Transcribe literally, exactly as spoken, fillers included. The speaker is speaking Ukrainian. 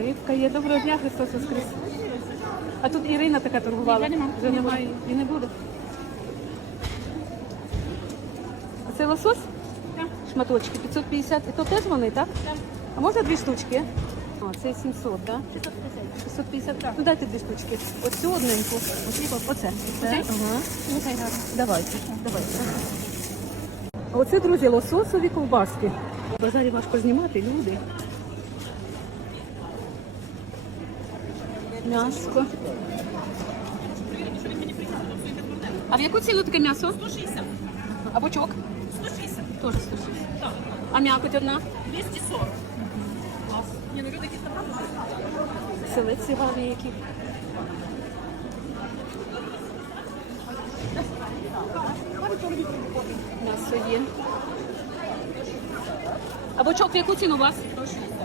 рибка є. Доброго дня, Христос Воскрес. А тут Ірина така торгувала. Вже нема. Вже немає. І не буде. А це лосось? Так. Шматочки п'ятсот п'ятдесят. І то теж вони, так? Так. А можна дві штучки? А, це сімсот, так? шістсот п'ятдесят. шістсот п'ятдесят. Так. Ну дайте дві штучки. Оцю одненьку. Оце. Оце. Оцей? Ага. Ну, хай гарно. Давайте. Давайте. А оце, друзі, лососові ковбаски. В базарі важко знімати, люди. М'яско. А в яку ціну таке м'ясо? сто шістдесят. А бочок? сто шістдесят. Теж сто шістдесят. Так. А м'якоть одна? двісті сорок. Клас. Ні, ну люди такі стабільні. Селиці гарні які. М'ясо є. А бочок в яку ціну у вас? сто шістдесят.